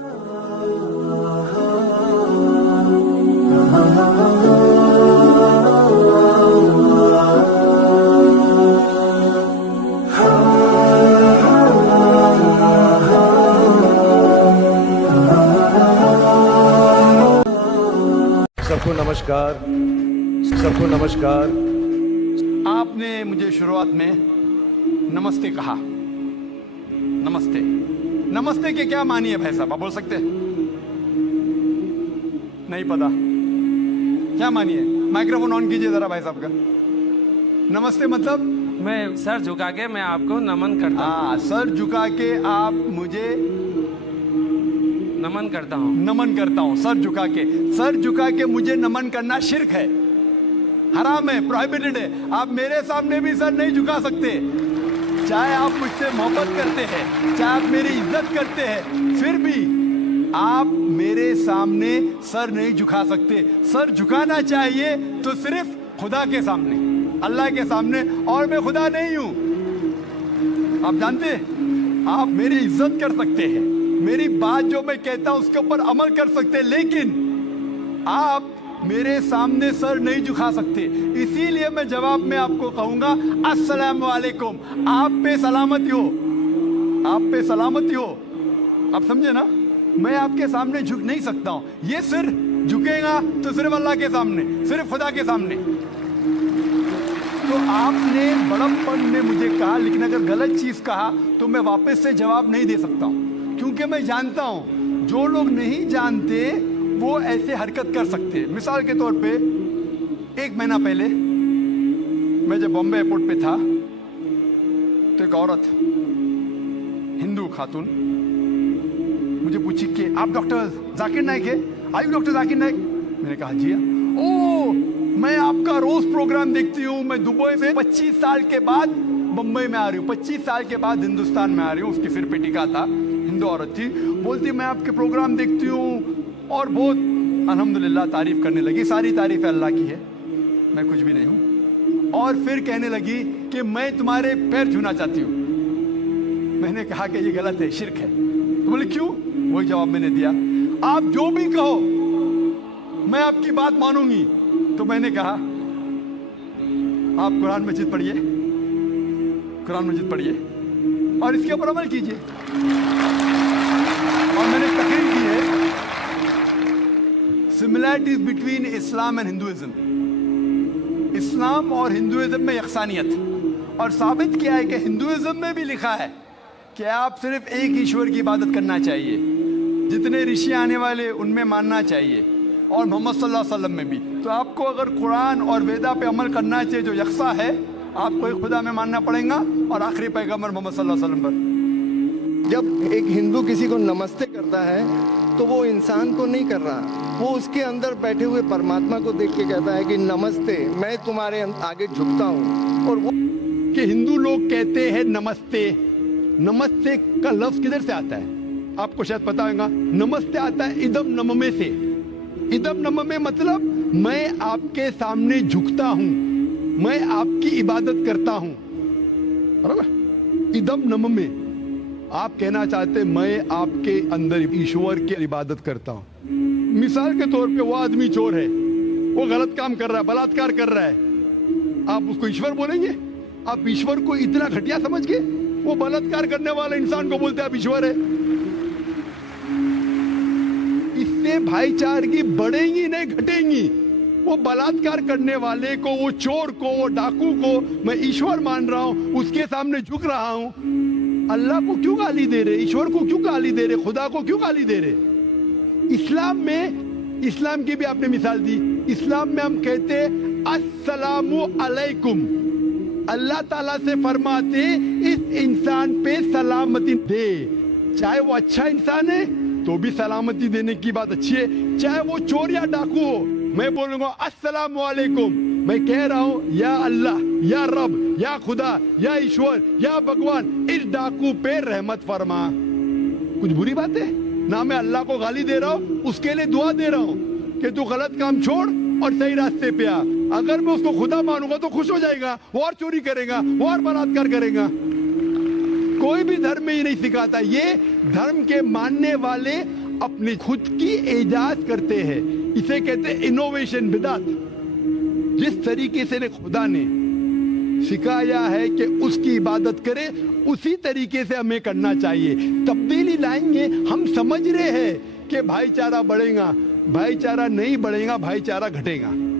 सबको नमस्कार, सबको नमस्कार। आपने मुझे शुरुआत में नमस्ते कहा। नमस्ते, नमस्ते के क्या मानी है भाई साहब, आप बोल सकते हैं? नहीं पता क्या मानी है? माइक्रोफोन ऑन कीजिए जरा भाई साहब का। नमस्ते मतलब मैं सर झुका के मैं आपको नमन करता हूँ। हाँ, सर झुका के आप मुझे नमन करता हूँ। नमन करता हूँ। सर झुका के मुझे नमन करना शिर्क है, हराम है, प्रोहिबिटेड है। आप मेरे सामने भी सर नहीं झुका सकते, चाहे आप मुझसे मोहब्बत करते हैं, चाहे आप मेरी इज्जत करते हैं, फिर भी आप मेरे सामने सर नहीं झुका सकते। सर झुकाना चाहिए तो सिर्फ खुदा के सामने, अल्लाह के सामने, और मैं खुदा नहीं हूं। आप जानते हैं, आप मेरी इज्जत कर सकते हैं, मेरी बात जो मैं कहता हूं उसके ऊपर अमल कर सकते हैं, लेकिन आप मेरे सामने सर नहीं झुका सकते। इसीलिए मैं जवाब में आपको कहूंगा अस्सलाम वालेकुम, आप पे सलामती हो, आप पे सलामती हो। आप समझे ना? मैं आपके सामने झुक नहीं सकता हूं। ये सिर झुकेगा तो सिर्फ अल्लाह के सामने, सिर्फ खुदा के सामने। तो आपने बड़प्पन में मुझे कहा, लेकिन अगर गलत चीज कहा तो मैं वापस से जवाब नहीं दे सकता हूं, क्योंकि मैं जानता हूं जो लोग नहीं जानते वो ऐसे हरकत कर सकते हैं। मिसाल के तौर पे 1 महीना पहले मैं जब बॉम्बे एयरपोर्ट पे था तो एक औरत, हिंदू खातून, मुझे पूछी कि आप डॉक्टर जाकिर नाइक है? Are you doctor Zakir Naik? मैंने कहा जी हाँ। ओ, मैं आपका रोज प्रोग्राम देखती हूँ, मैं दुबई से 25 साल के बाद मुंबई में आ रही हूँ, 25 साल के बाद हिंदुस्तान में आ रही हूँ। उसकी सिर पे टिका था, हिंदू औरत थी, बोलती मैं आपके प्रोग्राम देखती हूँ और बहुत अल्हम्दुलिल्लाह तारीफ करने लगी। सारी तारीफ अल्लाह की है, मैं कुछ भी नहीं हूँ। और फिर कहने लगी कि मैं तुम्हारे पैर छूना चाहती हूँ। मैंने कहा कि ये गलत है, शिर्क है। तो बोले क्यों? वही जवाब मैंने दिया, आप जो भी कहो मैं आपकी बात मानूंगी। तो मैंने कहा आप कुरान मजीद पढ़िए, कुरान मजीद पढ़िए और इसके ऊपर अमल कीजिए। और मैंने तकरीर की है similarities between Islam and Hinduism, इस्लाम और हिंदुइज्म में यकसानियत, और साबित किया है कि हिंदुइज्म में भी लिखा है कि आप सिर्फ एक ईश्वर की इबादत करना चाहिए, जितने ऋषि आने वाले उनमें मानना चाहिए, और मोहम्मद सल्लल्लाहु अलैहि वसल्लम में भी। तो आपको अगर कुरान और वेदा पे अमल करना चाहिए जो यकसा है, आपको एक खुदा में मानना पड़ेगा और आखिरी पैगंबर मोहम्मद सल्लल्लाहु अलैहि वसल्लम पर। जब एक हिंदू किसी को नमस्ते करता है तो वो इंसान को नहीं कर रहा, वो उसके अंदर बैठे हुए परमात्मा को देख के कहता है कि नमस्ते, मैं तुम्हारे आगे झुकता हूँ। और वो कि हिंदू लोग कहते हैं नमस्ते, नमस्ते का लफ्ज किधर से आता है? आपको शायद पता होगा, नमस्ते आता है इदम नममे से। इदम नममे मतलब मैं आपके सामने झुकता हूँ, मैं आपकी इबादत करता हूँ, बराबर? इदम नममे, आप कहना चाहते मैं आपके अंदर ईश्वर की इबादत करता हूँ। मिसाल के तौर पे वो आदमी चोर है, वो गलत काम कर रहा है, बलात्कार कर रहा है, आप उसको ईश्वर बोलेंगे? आप ईश्वर को इतना घटिया समझ के वो बलात्कार करने वाले इंसान को बोलते आप ईश्वर है? इससे भाईचारगी बढ़ेगी नहीं घटेगी। वो बलात्कार करने वाले को, वो चोर को, वो डाकू को मैं ईश्वर मान रहा हूं, उसके सामने झुक रहा हूं। अल्लाह को क्यों गाली दे रहे? ईश्वर को क्यों गाली दे रहे? खुदा को क्यों गाली दे रहे? इस्लाम में, इस्लाम की भी आपने मिसाल दी, इस्लाम में हम कहते अस्सलामु अलैकुम, अल्लाह ताला से फरमाते इस इंसान पे सलामती दे। चाहे वो अच्छा इंसान है तो भी सलामती देने की बात अच्छी है, चाहे वो चोर या डाकू हो। मैं बोलूंगा अस्सलामु अलैकुम, मैं कह रहा हूं या अल्लाह, या रब, या खुदा, या ईश्वर, या भगवान, इस डाकू पे रहमत फरमा। कुछ बुरी बात है ना? मैं अल्लाह को गाली दे रहा हूं, उसके लिए दुआ दे रहा हूं कि तू गलत काम छोड़ और सही रास्ते पे आ। अगर मैं उसको खुदा मानूंगा तो खुश हो जाएगा, वो और चोरी करेगा, वो और बलात्कार करेगा। कोई भी धर्म में ही नहीं सिखाता। ये धर्म के मानने वाले अपनी खुद की इजाद करते हैं। इसे कहते हैं इनोवेशन, बिदात। जिस तरीके से खुदा ने सिखाया है कि उसकी इबादत करे, उसी तरीके से हमें करना चाहिए। तब्दीली लाएंगे। हम समझ रहे हैं कि भाईचारा बढ़ेगा, भाईचारा नहीं बढ़ेगा, भाईचारा घटेगा।